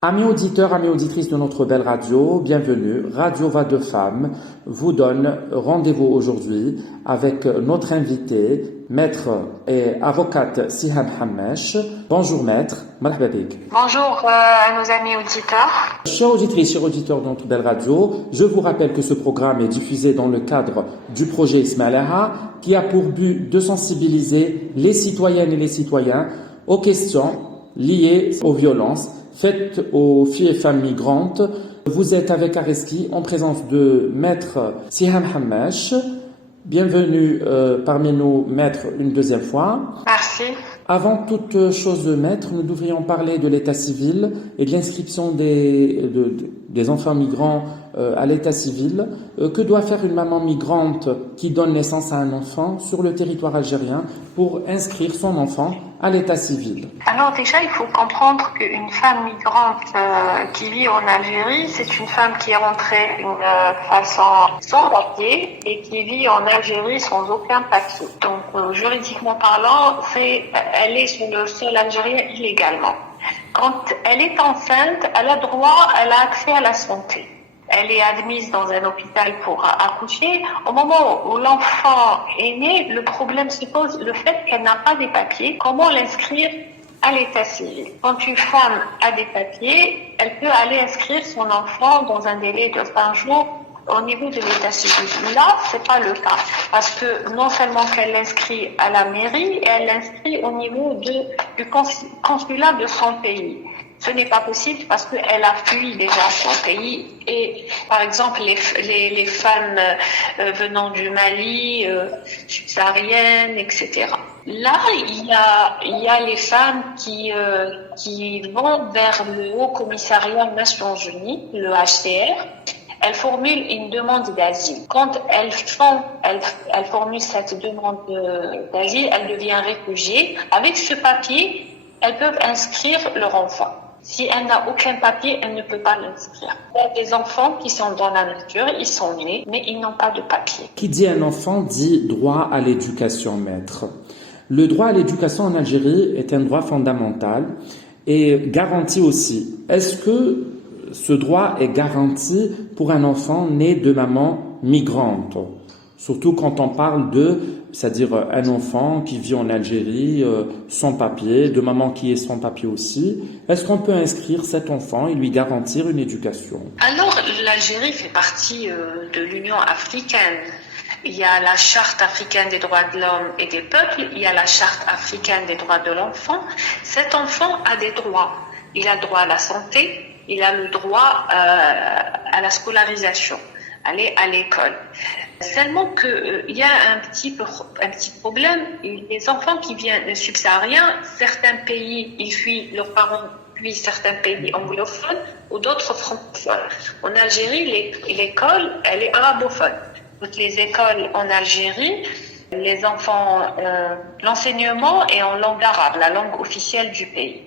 Amis auditeurs, amis auditrices de notre belle radio, bienvenue. Radio Voix de Femmes vous donne rendez-vous aujourd'hui avec notre invitée, maître et avocate Siham Hammesh. Bonjour maître, marhaba bik. Bonjour à nos amis auditeurs. Chers auditrices, chers auditeurs de notre belle radio, je vous rappelle que ce programme est diffusé dans le cadre du projet Ismaïlaha qui a pour but de sensibiliser les citoyennes et les citoyens aux questions liées aux violences faites aux filles et femmes migrantes. Vous êtes avec Areski en présence de maître Siham Hammesh. Bienvenue parmi nous, maître, une deuxième fois. Merci. Avant toute chose, maître, nous devrions parler de l'état civil et de l'inscription des enfants migrants à l'état civil. Que doit faire une maman migrante qui donne naissance à un enfant sur le territoire algérien pour inscrire son enfant à l'état civil? Alors déjà, il faut comprendre qu'une femme migrante qui vit en Algérie, c'est une femme qui est rentrée d'une façon sans papier et qui vit en Algérie sans aucun papier. Donc juridiquement parlant, elle est sur le sol algérien illégalement. Quand elle est enceinte, elle a accès à la santé. Elle est admise dans un hôpital pour accoucher. Au moment où l'enfant est né, le problème se pose, le fait qu'elle n'a pas des papiers. Comment l'inscrire à l'état civil? Quand une femme a des papiers, elle peut aller inscrire son enfant dans un délai de 20 jours au niveau de l'état civil. Là, c'est pas le cas. Parce que non seulement qu'elle l'inscrit à la mairie, elle l'inscrit au niveau du consulat de son pays. Ce n'est pas possible parce qu'elle a fui déjà son pays et, par exemple, les femmes venant du Mali, subsahariennes, etc. Là, il y a les femmes qui vont vers le Haut Commissariat des Nations Unies, le HCR. Elles formulent une demande d'asile. Quand elles formulent cette demande d'asile, elles deviennent réfugiées. Avec ce papier, elles peuvent inscrire leur enfant. Si elle n'a aucun papier, elle ne peut pas l'inscrire. Il y a des enfants qui sont dans la nature, ils sont nés, mais ils n'ont pas de papier. Qui dit un enfant dit droit à l'éducation, maître. Le droit à l'éducation en Algérie est un droit fondamental et garanti aussi. Est-ce que ce droit est garanti pour un enfant né de maman migrante? Surtout quand on parle c'est-à-dire un enfant qui vit en Algérie sans papier, de maman qui est sans papier aussi. Est-ce qu'on peut inscrire cet enfant et lui garantir une éducation? Alors, l'Algérie fait partie de l'Union africaine. Il y a la Charte africaine des droits de l'homme et des peuples, il y a la Charte africaine des droits de l'enfant. Cet enfant a des droits. Il a le droit à la santé, il a le droit à la scolarisation, aller à l'école. Seulement qu'il y a un petit problème. Les enfants qui viennent subsahariens, certains pays, ils fuient leurs parents, puis certains pays anglophones ou d'autres francophones. En Algérie, l'école, elle est arabophone. Toutes les écoles en Algérie, les enfants, l'enseignement est en langue arabe, la langue officielle du pays.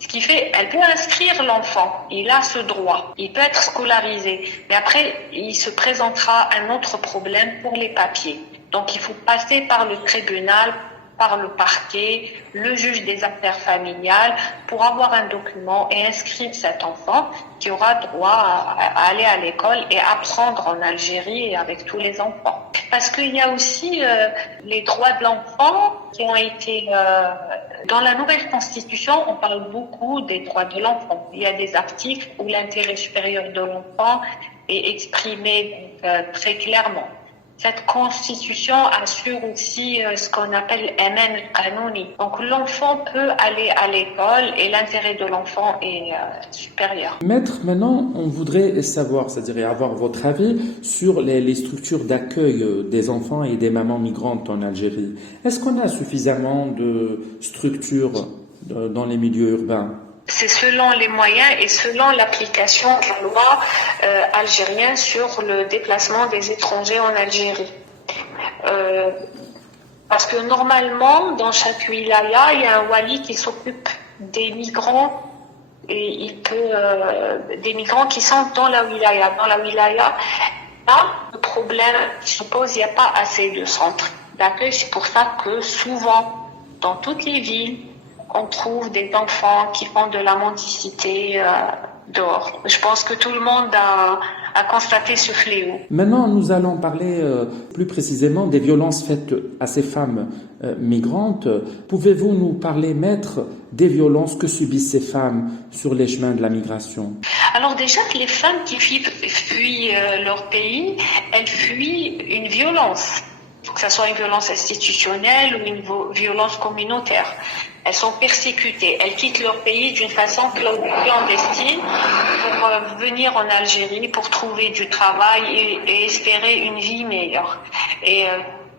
Ce qui fait, elle peut inscrire l'enfant, il a ce droit, il peut être scolarisé, mais après, il se présentera un autre problème pour les papiers. Donc, il faut passer par le tribunal, par le parquet, le juge des affaires familiales pour avoir un document et inscrire cet enfant qui aura droit à aller à l'école et apprendre en Algérie avec tous les enfants. Parce qu'il y a aussi les droits de l'enfant qui ont été... dans la nouvelle constitution, on parle beaucoup des droits de l'enfant. Il y a des articles où l'intérêt supérieur de l'enfant est exprimé très clairement. Cette constitution assure aussi ce qu'on appelle aman qanouni. Donc l'enfant peut aller à l'école et l'intérêt de l'enfant est supérieur. Maître, maintenant on voudrait savoir, c'est-à-dire avoir votre avis sur les structures d'accueil des enfants et des mamans migrantes en Algérie. Est-ce qu'on a suffisamment de structures dans les milieux urbains? C'est selon les moyens et selon l'application de la loi algérienne sur le déplacement des étrangers en Algérie. Parce que normalement, dans chaque wilaya, il y a un wali qui s'occupe des migrants et des migrants qui sont dans la wilaya. Dans la wilaya, là, le problème se pose, il n'y a pas assez de centres d'accueil. C'est pour ça que souvent, dans toutes les villes, on trouve des enfants qui font de la mendicité dehors. Je pense que tout le monde a constaté ce fléau. Maintenant, nous allons parler plus précisément des violences faites à ces femmes migrantes. Pouvez-vous nous parler, maître, des violences que subissent ces femmes sur les chemins de la migration? Alors déjà, les femmes qui fuient leur pays, elles fuient une violence, que ce soit une violence institutionnelle ou une violence communautaire. Elles sont persécutées, elles quittent leur pays d'une façon clandestine pour venir en Algérie, pour trouver du travail et espérer une vie meilleure. Et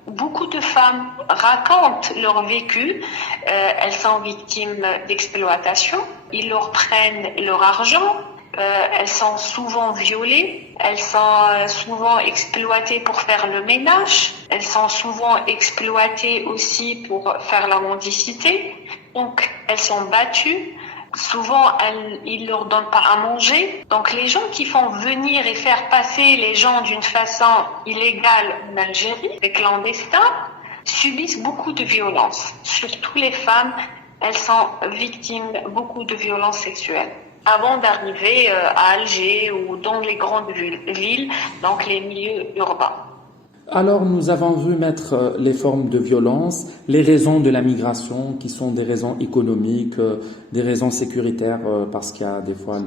beaucoup de femmes racontent leur vécu. Elles sont victimes d'exploitation. Ils leur prennent leur argent. Elles sont souvent violées, elles sont souvent exploitées pour faire le ménage, elles sont souvent exploitées aussi pour faire la mendicité. Donc, elles sont battues. Souvent, ils leur donnent pas à manger. Donc, les gens qui font venir et faire passer les gens d'une façon illégale en Algérie, les clandestins, subissent beaucoup de violences. Surtout les femmes, elles sont victimes de beaucoup de violences sexuelles. Avant d'arriver à Alger ou dans les grandes villes, donc les milieux urbains. Alors, nous avons vu, maître, les formes de violence, les raisons de la migration, qui sont des raisons économiques, des raisons sécuritaires, parce qu'il y a des fois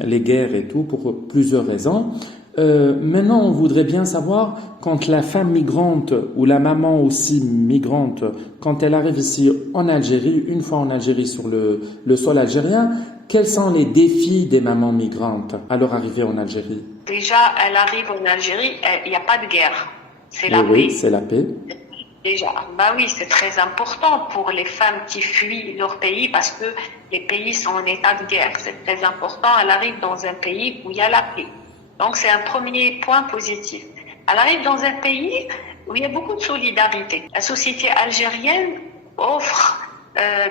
les guerres et tout, pour plusieurs raisons. Maintenant, on voudrait bien savoir, quand la femme migrante ou la maman aussi migrante, quand elle arrive ici en Algérie, une fois en Algérie sur le sol algérien, quels sont les défis des mamans migrantes à leur arrivée en Algérie? Déjà, elle arrive en Algérie, il n'y a pas de guerre. C'est la paix. Oui, c'est la paix. Déjà, oui, c'est très important pour les femmes qui fuient leur pays parce que les pays sont en état de guerre. C'est très important. Elle arrive dans un pays où il y a la paix. Donc, c'est un premier point positif. Elle arrive dans un pays où il y a beaucoup de solidarité. La société algérienne offre,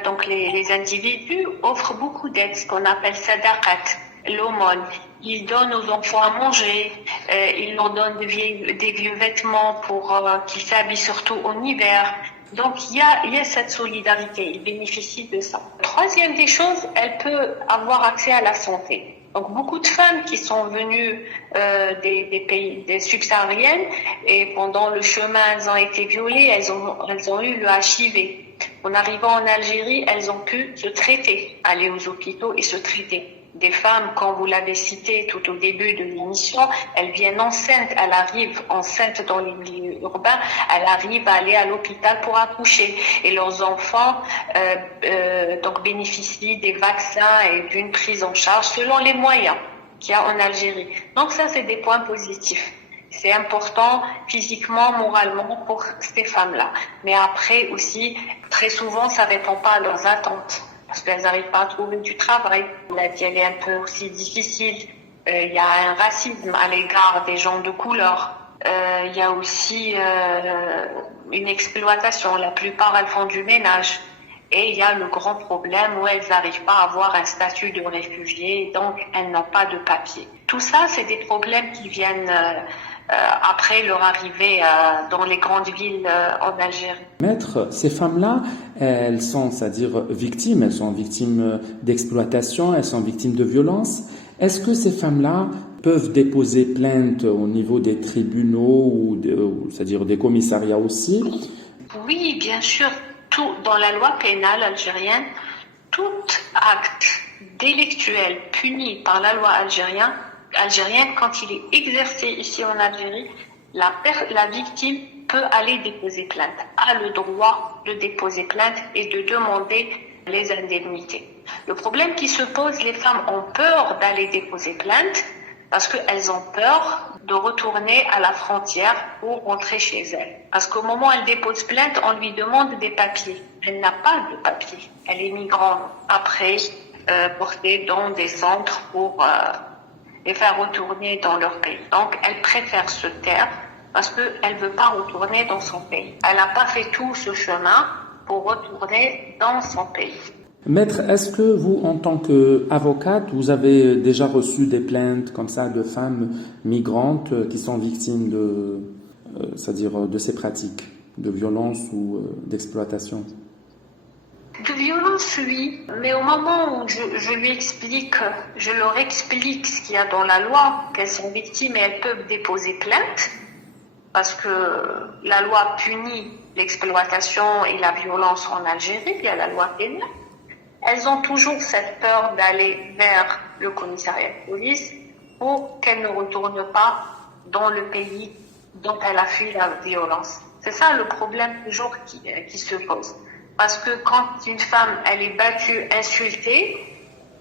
donc les individus offrent beaucoup d'aide, ce qu'on appelle sadaqat, l'aumône. Ils donnent aux enfants à manger, ils leur donnent des vieux vêtements pour qu'ils s'habillent surtout en hiver. Donc, il y a cette solidarité, ils bénéficient de ça. Troisième des choses, elle peut avoir accès à la santé. Donc, beaucoup de femmes qui sont venues des pays des subsahariennes et pendant le chemin, elles ont été violées, elles ont eu le HIV. En arrivant en Algérie, elles ont pu se traiter, aller aux hôpitaux et se traiter. Des femmes, quand vous l'avez cité tout au début de l'émission, elles viennent enceintes, elles arrivent enceintes dans les milieux urbains, elles arrivent à aller à l'hôpital pour accoucher et leurs enfants donc bénéficient des vaccins et d'une prise en charge selon les moyens qu'il y a en Algérie. Donc ça, c'est des points positifs. C'est important physiquement, moralement pour ces femmes-là. Mais après aussi, très souvent, ça répond pas à leurs attentes. Parce qu'elles n'arrivent pas à trouver du travail. La vie, elle est un peu aussi difficile. Il y a un racisme à l'égard des gens de couleur. Il y a aussi une exploitation. La plupart, elles font du ménage. Et il y a le grand problème où elles n'arrivent pas à avoir un statut de réfugié, donc elles n'ont pas de papier. Tout ça, c'est des problèmes qui viennent après leur arrivée dans les grandes villes en Algérie. Maître, ces femmes-là, elles sont, c'est-à-dire victimes, elles sont victimes d'exploitation, elles sont victimes de violence. Est-ce que ces femmes-là peuvent déposer plainte au niveau des tribunaux c'est-à-dire des commissariats aussi? Oui, bien sûr. Tout, dans la loi pénale algérienne, tout acte délictuel puni par la loi algérienne, quand il est exercé ici en Algérie, la victime peut aller déposer plainte, a le droit de déposer plainte et de demander les indemnités. Le problème qui se pose, les femmes ont peur d'aller déposer plainte parce qu'elles ont peur de retourner à la frontière pour rentrer chez elles. Parce qu'au moment où elle dépose plainte, on lui demande des papiers. Elle n'a pas de papiers. Elle est migrante. Après, portée dans des centres pour les faire retourner dans leur pays. Donc, elle préfère se taire parce qu'elle ne veut pas retourner dans son pays. Elle n'a pas fait tout ce chemin pour retourner dans son pays. Maître, est-ce que vous, en tant qu'avocate, vous avez déjà reçu des plaintes comme ça de femmes migrantes qui sont victimes c'est-à-dire de ces pratiques de violence ou d'exploitation? De violence, oui, mais au moment où je leur explique ce qu'il y a dans la loi, qu'elles sont victimes et elles peuvent déposer plainte, parce que la loi punit l'exploitation et la violence en Algérie, il y a la loi pénale, elles ont toujours cette peur d'aller vers le commissariat de police pour qu'elles ne retournent pas dans le pays dont elle a fui la violence. C'est ça le problème toujours qui se pose. Parce que quand une femme, elle est battue, insultée,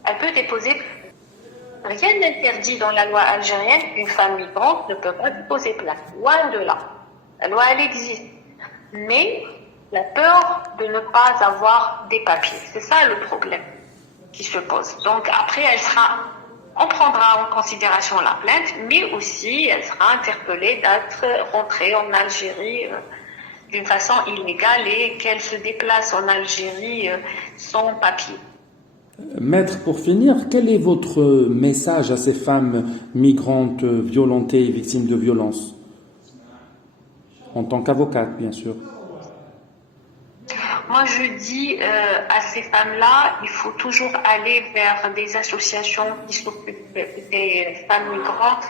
elle peut déposer. Rien n'interdit dans la loi algérienne qu'une femme migrante ne peut pas déposer plainte. Loin de là. La loi, elle existe. Mais la peur de ne pas avoir des papiers. C'est ça le problème qui se pose. Donc après, on prendra en considération la plainte, mais aussi elle sera interpellée d'être rentrée en Algérie d'une façon illégale et qu'elle se déplace en Algérie sans papier. Maître, pour finir, quel est votre message à ces femmes migrantes violentées et victimes de violences? En tant qu'avocate, bien sûr. Moi, je dis à ces femmes-là, il faut toujours aller vers des associations qui s'occupent des femmes migrantes,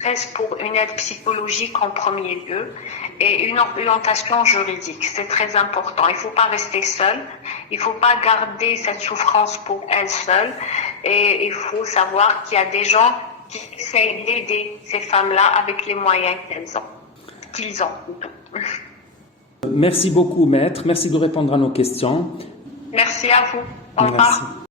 presque pour une aide psychologique en premier lieu et une orientation juridique. C'est très important. Il ne faut pas rester seule. Il ne faut pas garder cette souffrance pour elle seule. Et il faut savoir qu'il y a des gens qui essayent d'aider ces femmes-là avec les moyens qu'ils ont plutôt. Merci beaucoup, maître. Merci de répondre à nos questions. Merci à vous. Au revoir. Merci.